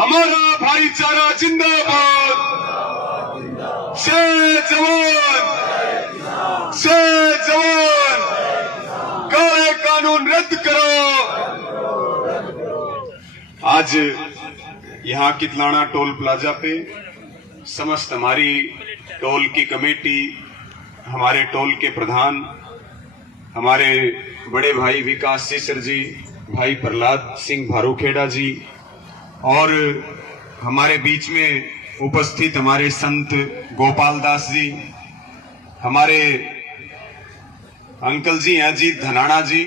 हमारा भाईचारा जिंदाबाद। जय जवान, जय जवान। काले कानून रद्द करो। आज यहाँ कितलाना टोल प्लाजा पे समस्त हमारी टोल की कमेटी, हमारे टोल के प्रधान, हमारे बड़े भाई विकास सीसर जी, भाई प्रहलाद सिंह भारूखेड़ा जी और हमारे बीच में उपस्थित हमारे संत गोपाल दास जी, हमारे अंकल जी अजीत धनाना जी,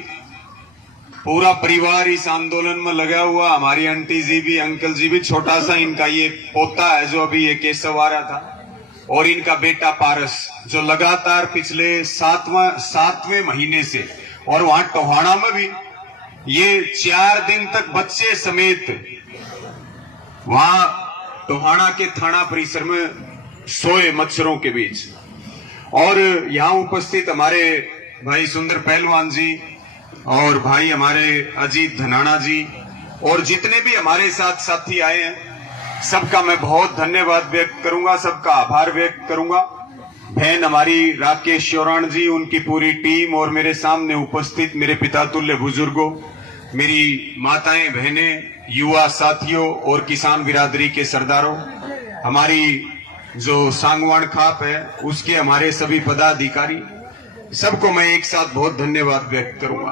पूरा परिवार इस आंदोलन में लगा हुआ, हमारी आंटी जी भी, अंकल जी भी, छोटा सा इनका ये पोता है जो अभी ये केशव आ रहा था, और इनका बेटा पारस जो लगातार पिछले सातवें महीने से, और वहां टोहाना में भी ये 4 दिन तक बच्चे समेत वहां टोहाना के थाना परिसर में सोए मच्छरों के बीच। और यहाँ उपस्थित हमारे भाई सुंदर पहलवान जी और भाई हमारे अजीत धनाना जी और जितने भी हमारे साथ साथी आए हैं, सबका मैं बहुत धन्यवाद व्यक्त करूंगा, सबका आभार व्यक्त करूंगा। बहन हमारी राकेश शोराण जी, उनकी पूरी टीम और मेरे सामने उपस्थित मेरे पिता तुल्य बुजुर्गों, मेरी माताएं, बहनें, युवा साथियों और किसान बिरादरी के सरदारों, हमारी जो सांगवान खाप है उसके हमारे सभी पदाधिकारी, सबको मैं एक साथ बहुत धन्यवाद व्यक्त करूंगा।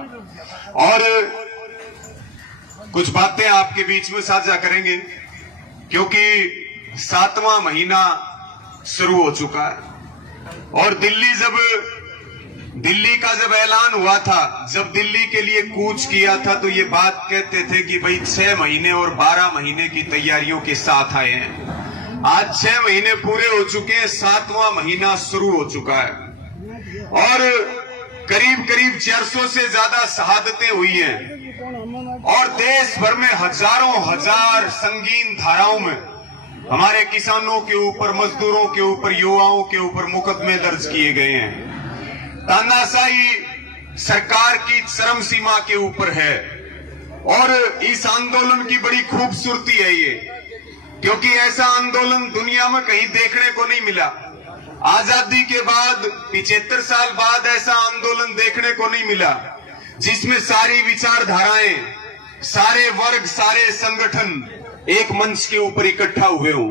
और कुछ बातें आपके बीच में साझा करेंगे क्योंकि 7वां महीना शुरू हो चुका है और दिल्ली का जब ऐलान हुआ था, जब दिल्ली के लिए कूच किया था तो ये बात कहते थे कि भाई 6 महीने और 12 महीने की तैयारियों के साथ आए हैं। आज 6 महीने पूरे हो चुके हैं, 7वां महीना शुरू हो चुका है और करीब करीब 400 से ज्यादा शहादतें हुई हैं और देश भर में हजारों हजार संगीन धाराओं में हमारे किसानों के ऊपर, मजदूरों के ऊपर, युवाओं के ऊपर मुकदमे दर्ज किए गए हैं। तानाशाही सरकार की चरम सीमा के ऊपर है और इस आंदोलन की बड़ी खूबसूरती है ये, क्योंकि ऐसा आंदोलन दुनिया में कहीं देखने को नहीं मिला। आजादी के बाद 75 साल बाद ऐसा आंदोलन देखने को नहीं मिला जिसमें सारी विचारधाराएं, सारे वर्ग, सारे संगठन एक मंच के ऊपर इकट्ठा हुए हों।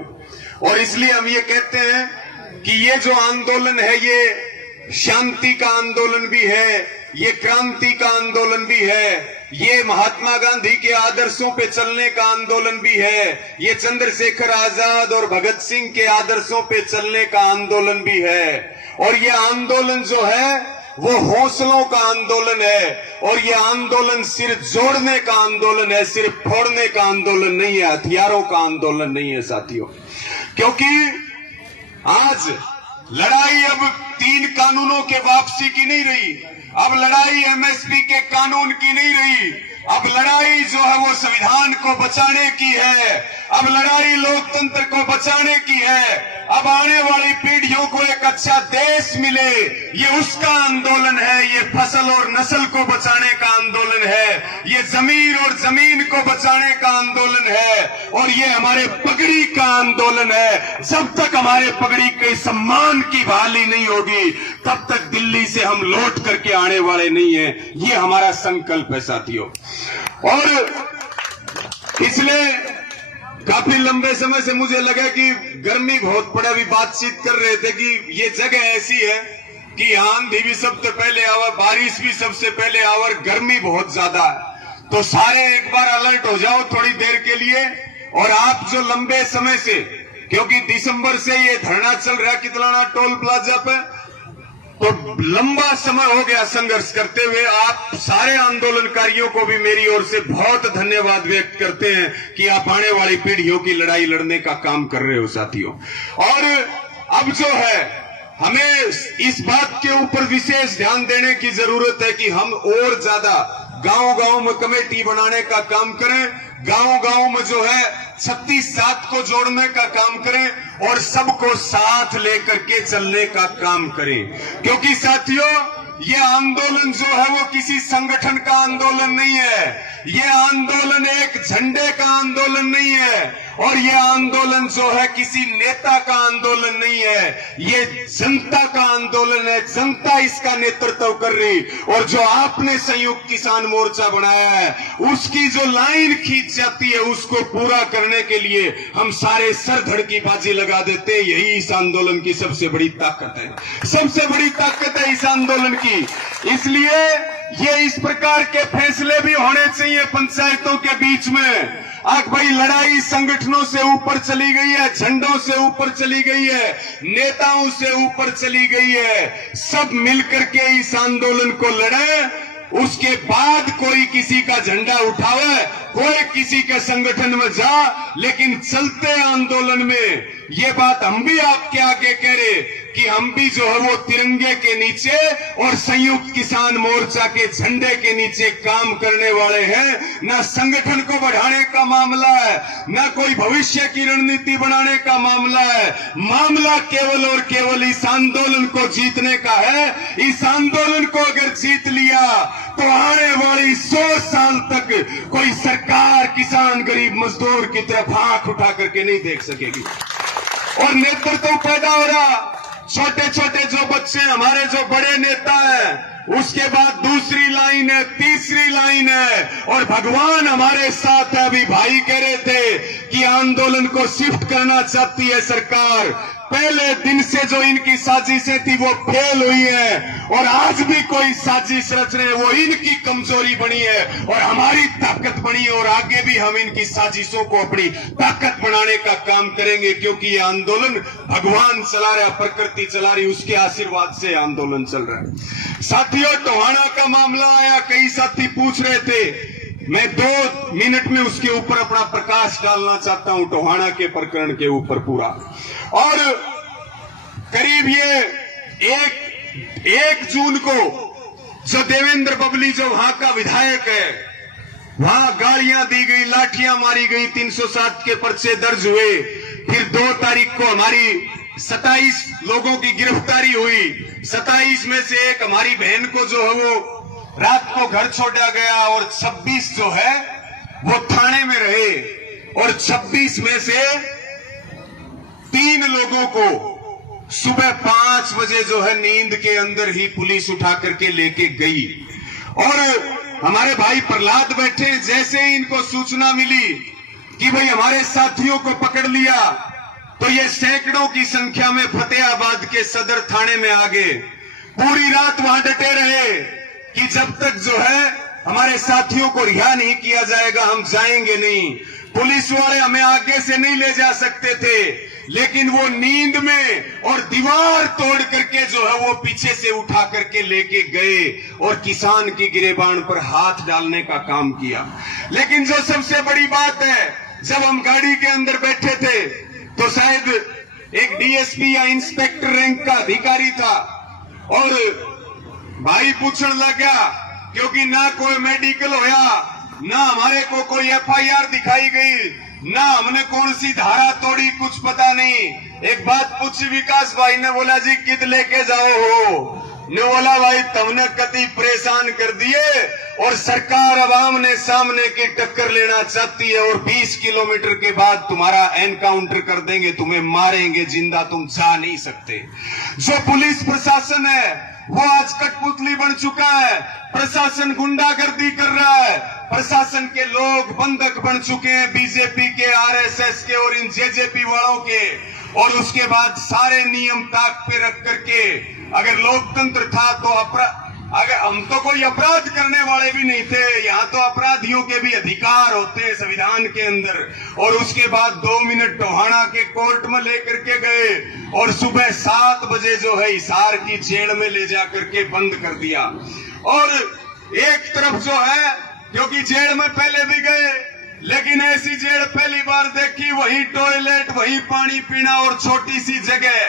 और इसलिए हम ये कहते हैं कि ये जो आंदोलन है ये शांति का आंदोलन भी है, ये क्रांति का आंदोलन भी है, ये महात्मा गांधी के आदर्शों पे चलने का आंदोलन भी है, ये चंद्रशेखर आजाद और भगत सिंह के आदर्शों पे चलने का आंदोलन भी है। और ये आंदोलन जो है वो हौसलों का आंदोलन है और ये आंदोलन सिर्फ जोड़ने का आंदोलन है, सिर्फ फोड़ने का आंदोलन नहीं है, हथियारों का आंदोलन नहीं है साथियों। क्योंकि आज लड़ाई अब 3 कानूनों के वापसी की नहीं रही, अब लड़ाई एमएसपी के कानून की नहीं रही, अब लड़ाई जो है वो संविधान को बचाने की है, अब लड़ाई लोकतंत्र को बचाने की है, अब आने वाली पीढ़ियों को एक अच्छा देश मिले, ये उसका आंदोलन है। ये फसल और नस्ल को बचाने का आंदोलन है, ये जमीन और जमीन को बचाने का आंदोलन है और ये हमारे पगड़ी का आंदोलन है। जब तक हमारे पगड़ी के सम्मान की बहाली नहीं होगी तब तक दिल्ली से हम लौट करके आने वाले नहीं है, ये हमारा संकल्प है साथियों। और पिछले काफी लंबे समय से मुझे लगा कि गर्मी बहुत पड़ा, भी बातचीत कर रहे थे कि ये जगह ऐसी है कि आंधी भी सबसे पहले आवर, बारिश भी सबसे पहले आवर, गर्मी बहुत ज्यादा है, तो सारे एक बार अलर्ट हो जाओ थोड़ी देर के लिए। और आप जो लंबे समय से, क्योंकि दिसंबर से ये धरना चल रहा है कितलाना टोल प्लाजा पे, तो लंबा समय हो गया संघर्ष करते हुए, आप सारे आंदोलनकारियों को भी मेरी ओर से बहुत धन्यवाद व्यक्त करते हैं कि आप आने वाली पीढ़ियों की लड़ाई लड़ने का काम कर रहे हो साथियों। और अब जो है हमें इस बात के ऊपर विशेष ध्यान देने की जरूरत है कि हम और ज्यादा गांव-गांव में कमेटी बनाने का काम करें, गांव-गांव में जो है 36/7 को जोड़ने का काम करें और सबको साथ लेकर के चलने का काम करें। क्योंकि साथियों, ये आंदोलन जो है वो किसी संगठन का आंदोलन नहीं है, ये आंदोलन एक झंडे का आंदोलन नहीं है, और ये आंदोलन जो है किसी नेता का आंदोलन नहीं है, ये जनता का आंदोलन है। जनता इसका नेतृत्व कर रही, और जो आपने संयुक्त किसान मोर्चा बनाया है उसकी जो लाइन खींच जाती है उसको पूरा करने के लिए हम सारे सर धड़ की बाजी लगा देते हैं। यही इस आंदोलन की सबसे बड़ी ताकत है, सबसे बड़ी ताकत है इस आंदोलन की। इसलिए ये इस प्रकार के फैसले भी होने चाहिए पंचायतों के बीच में। भाई, लड़ाई संगठनों से ऊपर चली गई है, झंडों से ऊपर चली गई है, नेताओं से ऊपर चली गई है। सब मिलकर के इस आंदोलन को लड़े, उसके बाद कोई किसी का झंडा उठावे, कोई किसी के संगठन में जा, लेकिन चलते आंदोलन में ये बात हम भी आपके आगे कह रहे कि हम भी जो है वो तिरंगे के नीचे और संयुक्त किसान मोर्चा के झंडे के नीचे काम करने वाले हैं। न संगठन को बढ़ाने का मामला है, न कोई भविष्य की रणनीति बनाने का मामला है। मामला केवल और केवल इस आंदोलन को जीतने का है। इस आंदोलन को अगर जीत लिया तो आने वाली 100 साल तक कोई सरकार किसान गरीब मजदूर की तरफ आंख उठा करके नहीं देख सकेगी। और नेतृत्व पैदा हो रहा, छोटे छोटे जो बच्चे, हमारे जो बड़े नेता हैं, उसके बाद दूसरी लाइन है, तीसरी लाइन है, और भगवान हमारे साथ है। अभी भाई कह रहे थे कि आंदोलन को शिफ्ट करना चाहती है सरकार। पहले दिन से जो इनकी साजिशें थी वो फेल हुई है, और आज भी कोई साजिश रच रहे हैं वो इनकी कमजोरी बनी है और हमारी ताकत बनी है। और आगे भी हम इनकी साजिशों को अपनी ताकत बनाने का काम करेंगे, क्योंकि ये आंदोलन भगवान चला रहा, प्रकृति चला रही, उसके आशीर्वाद से आंदोलन चल रहा है। साथियों, टोहाना का मामला आया, कई साथी पूछ रहे थे, मैं 2 मिनट में उसके ऊपर अपना प्रकाश डालना चाहता हूं, टोहाना के प्रकरण के ऊपर पूरा। और करीब ये 1 जून को जो देवेंद्र बबली जो वहां का विधायक है, वहां गालियां दी गई, लाठियां मारी गई, 307 के पर्चे दर्ज हुए। फिर 2 तारीख को हमारी 27 लोगों की गिरफ्तारी हुई। 27 में से एक हमारी बहन को जो है वो रात को घर छोड़ा गया, और 26 जो है वो थाने में रहे, और 26 में से 3 लोगों को सुबह 5 बजे जो है नींद के अंदर ही पुलिस उठा करके लेके गई। और हमारे भाई प्रहलाद बैठे, जैसे ही इनको सूचना मिली कि भाई हमारे साथियों को पकड़ लिया, तो ये सैकड़ों की संख्या में फतेहाबाद के सदर थाने में आ गए। पूरी रात वहां डटे रहे कि जब तक जो है हमारे साथियों को रिहा नहीं किया जाएगा हम जाएंगे नहीं। पुलिस वाले हमें आगे से नहीं ले जा सकते थे, लेकिन वो नींद में और दीवार तोड़ करके जो है वो पीछे से उठा करके लेके गए और किसान की गिरेबान पर हाथ डालने का काम किया। लेकिन जो सबसे बड़ी बात है, जब हम गाड़ी के अंदर बैठे थे तो शायद एक डीएसपी या इंस्पेक्टर रैंक का अधिकारी था, और भाई पूछने लगा, क्योंकि ना कोई मेडिकल होया, ना हमारे को कोई एफआईआर दिखाई गई, ना हमने कौन सी धारा तोड़ी, कुछ पता नहीं। एक बात पूछी विकास भाई ने, बोला जी किद लेके जाओ हो? ने बोला भाई तुमने कति परेशान कर दिए, और सरकार अवाम ने सामने की टक्कर लेना चाहती है, और 20 किलोमीटर के बाद तुम्हारा एनकाउंटर कर देंगे, तुम्हें मारेंगे जिंदा, तुम जा नहीं सकते। जो पुलिस प्रशासन है वो आज कठपुतली बन चुका है। प्रशासन गुंडागर्दी कर रहा है, प्रशासन के लोग बंधक बन चुके हैं, बीजेपी के, आरएसएस के और इन जेजेपी वालों के। और उसके बाद सारे नियम ताक पे रख करके, अगर लोकतंत्र था तो अगर हम तो कोई अपराध करने वाले भी नहीं थे, यहाँ तो अपराधियों के भी अधिकार होते हैं संविधान के अंदर। और उसके बाद 2 मिनट टोहाना के कोर्ट में लेकर के गए, और सुबह 7 बजे जो है हिसार की जेल में ले जा करके बंद कर दिया। और एक तरफ जो है, क्योंकि जेल में पहले भी गए, लेकिन ऐसी जेल पहली बार देखी, वही टॉयलेट, वही पानी पीना और छोटी सी जगह,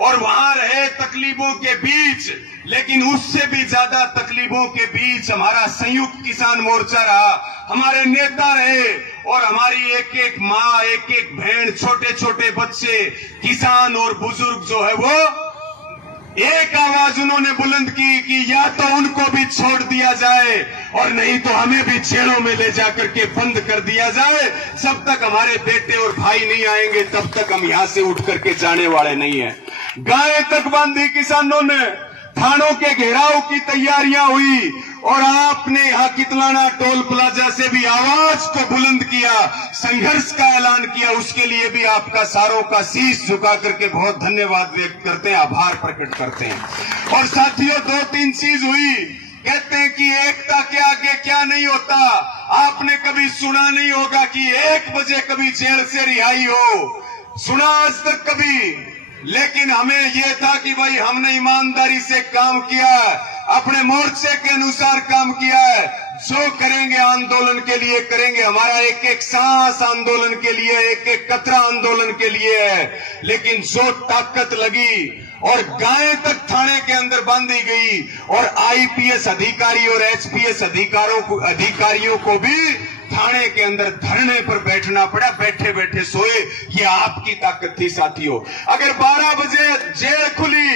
और वहां रहे तकलीफों के बीच, लेकिन उससे भी ज्यादा तकलीफों के बीच हमारा संयुक्त किसान मोर्चा रहा, हमारे नेता रहे और हमारी एक एक माँ, एक एक बहन, छोटे छोटे बच्चे, किसान और बुजुर्ग जो है वो एक आवाज उन्होंने बुलंद की कि या तो उनको भी छोड़ दिया जाए और नहीं तो हमें भी जेलों में ले जाकर के बंद कर दिया जाए। जब तक हमारे बेटे और भाई नहीं आएंगे तब तक हम यहां से उठ करके जाने वाले नहीं हैं। गायें तक बांधी किसानों ने, थानों के घेराव की तैयारियां हुई और आपने यहाँ कितलाना टोल प्लाजा से भी आवाज को बुलंद किया, संघर्ष का ऐलान किया। उसके लिए भी आपका सारों का शीश झुका करके बहुत धन्यवाद व्यक्त करते हैं, आभार प्रकट करते हैं। और साथियों, 2-3 चीज हुई। कहते हैं कि एकता के आगे क्या नहीं होता। आपने कभी सुना नहीं होगा कि 1 बजे कभी जेल से रिहाई हो, सुना आज तक कभी? लेकिन हमें यह था कि भाई हमने ईमानदारी से काम किया, अपने मोर्चे के अनुसार काम किया है, जो करेंगे आंदोलन के लिए करेंगे। हमारा एक एक सांस आंदोलन के लिए, एक एक कतरा आंदोलन के लिए है। लेकिन जो ताकत लगी और गायें तक थाने के अंदर बांधी गई और आईपीएस अधिकारी और एचपीएस अधिकारियों को भी थाने के अंदर धरने पर बैठना पड़ा, बैठे बैठे सोए। ये आपकी ताकत थी साथियों। अगर 12 बजे जेल खुली,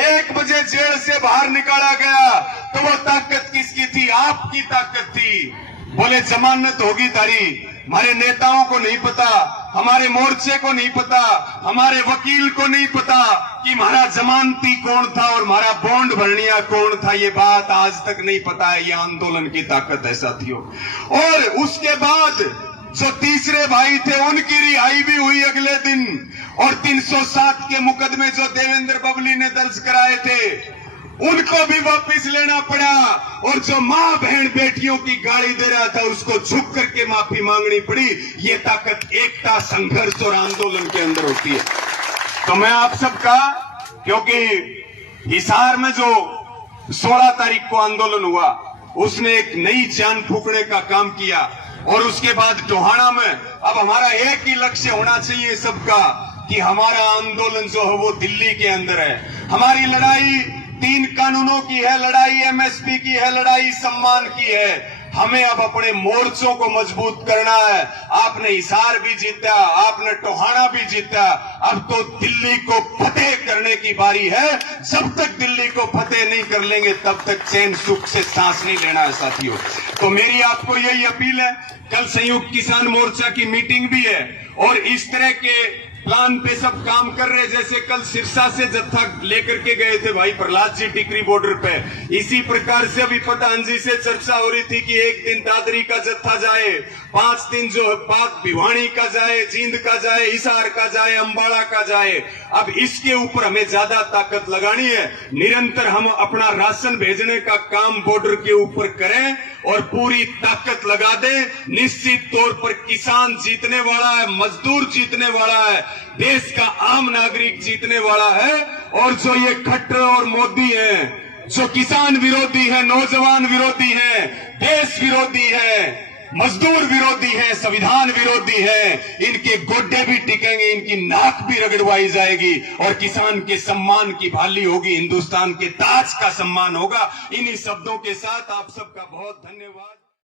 1 बजे जेल से बाहर निकाला गया तो वो ताकत किसकी थी? आपकी ताकत थी। बोले जमानत होगी तारी, हमारे नेताओं को नहीं पता, हमारे मोर्चे को नहीं पता, हमारे वकील को नहीं पता कि हमारा जमानती कौन था और हमारा बॉन्ड भरनिया कौन था। ये बात आज तक नहीं पता है। ये आंदोलन की ताकत है साथियों। और उसके बाद जो तीसरे भाई थे उनकी रिहाई भी हुई अगले दिन, और 307 के मुकदमे जो देवेंद्र बबली ने दर्ज कराए थे उनको भी वापस लेना पड़ा। और जो माँ बहन बेटियों की गाली दे रहा था उसको झुक करके माफी मांगनी पड़ी। ये ताकत एकता, संघर्ष और आंदोलन के अंदर होती है। तो मैं आप सबका, क्योंकि हिसार में जो 16 तारीख को आंदोलन हुआ उसने एक नई जान फूकने का काम किया, और उसके बाद टोहाना में अब हमारा एक ही लक्ष्य होना चाहिए सबका कि हमारा आंदोलन जो है वो दिल्ली के अंदर है। हमारी लड़ाई 3 कानूनों की है, लड़ाई एमएसपी की है, लड़ाई सम्मान की है। हमें अब अपने मोर्चों को मजबूत करना है। आपने हिसार भी जीता, आपने टोहाना भी जीता, अब तो दिल्ली को फतेह करने की बारी है। जब तक दिल्ली को फतेह नहीं कर लेंगे तब तक चैन सुख से सांस नहीं लेना है साथियों। तो मेरी आपको यही अपील है। कल संयुक्त किसान मोर्चा की मीटिंग भी है और इस तरह के प्लान पे सब काम कर रहे। जैसे कल सिरसा से जत्था लेकर के गए थे भाई प्रहलाद जी टिकरी बॉर्डर पे, इसी प्रकार से अभी प्रधान जी से चर्चा हो रही थी कि एक दिन दादरी का जत्था जाए, 5 दिन जो बात भिवानी का जाए, जींद का जाए, हिसार का जाए, अंबाला का जाए। अब इसके ऊपर हमें ज्यादा ताकत लगानी है। निरंतर हम अपना राशन भेजने का काम बॉर्डर के ऊपर करें और पूरी ताकत लगा दें। निश्चित तौर पर किसान जीतने वाला है, मजदूर जीतने वाला है, देश का आम नागरिक जीतने वाला है। और जो ये खट्टर और मोदी हैं, जो किसान विरोधी है, नौजवान विरोधी है, देश विरोधी है, मजदूर विरोधी है, संविधान विरोधी है, इनके गोड्डे भी टिकेंगे, इनकी नाक भी रगड़वाई जाएगी और किसान के सम्मान की भाली होगी, हिंदुस्तान के ताज का सम्मान होगा। इन्हीं शब्दों के साथ आप सबका बहुत धन्यवाद।